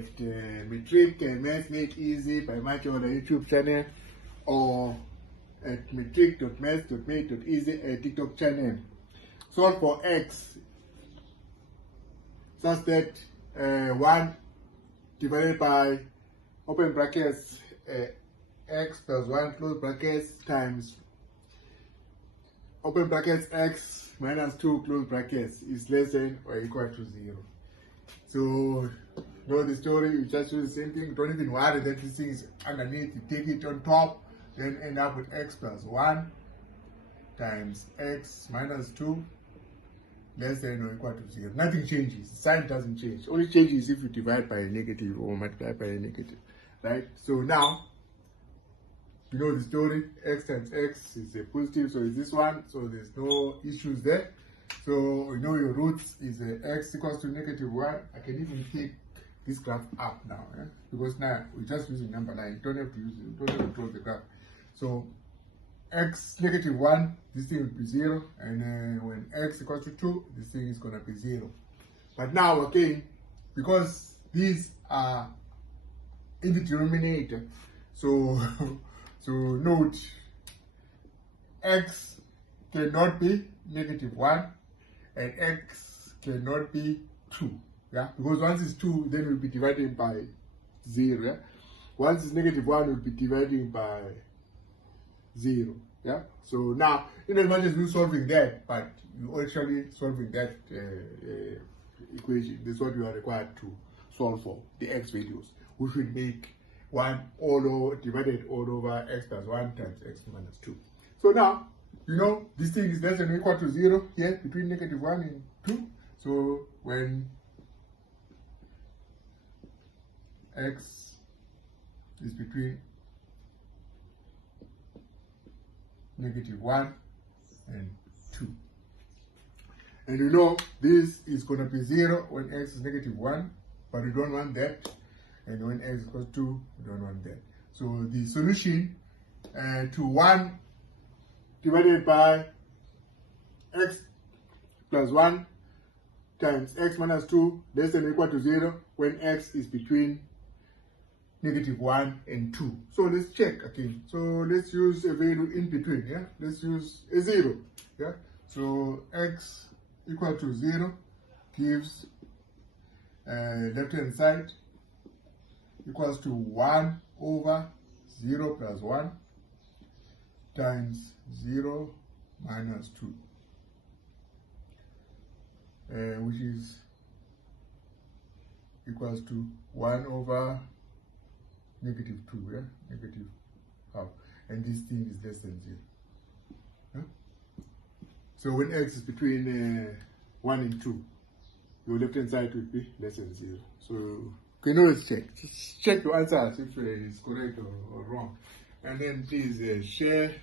at Metric Math Made Easy by Macho on the YouTube channel, or at metric.math.made.easy at TikTok channel. Solve for x such that 1 divided by open brackets x plus 1 close brackets times open brackets x minus 2 close brackets is less than or equal to 0. So, know the story, you just use the same thing. Don't even worry that this thing is underneath. You take it on top, then end up with x plus 1 times x minus 2 less than or equal to 0. Nothing changes. The sign doesn't change. Only changes if you divide by a negative or multiply by a negative. Right? So now, you know the story. X times x is a positive, so is this one. So there's no issues there. So you know your roots is x equals to negative 1. I can even take this graph up now, because now we're just using number line. You don't have to use it. You don't have to draw the graph. So x negative 1, this thing will be 0, and when x equals to 2, this thing is going to be 0. But now again, because these are in the denominator, so so note x cannot be negative 1 and x cannot be 2. Yeah, because once it's 2, then we'll be dividing by 0. Yeah? Once it's negative 1, we'll be dividing by 0. Yeah, so now, in as much as you're solving that, but you're actually solving that equation. This is what you are required to solve for, the x values, which will make 1 all over divided all over x plus 1 times x minus 2. So now, you know, this thing is less than or equal to 0 here between negative 1 and 2. So when x is between negative 1 and 2. And you know this is going to be 0 when x is negative 1, but we don't want that. And when x equals 2, we don't want that. So the solution to 1 divided by x plus 1 times x minus 2 less than or equal to 0 when x is between negative 1 and 2. So let's check again. So let's use a value in between. Yeah, let's use a 0. Yeah, so x equal to 0 gives left hand side equals to 1 over 0 plus 1 times 0 minus 2, which is equals to 1 over negative 2, yeah? Negative half. And this thing is less than 0. Yeah? So when x is between 1 and 2, your left hand side will be less than 0. So you can always check. Just check your answers if it's correct or wrong. And then please share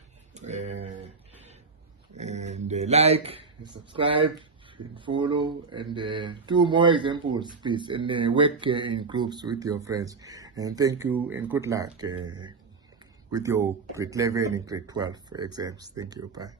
and like, and subscribe, and follow, and do more examples, please, and work in groups with your friends. And thank you, and good luck with your grade 11 and grade 12 exams. Thank you. Bye.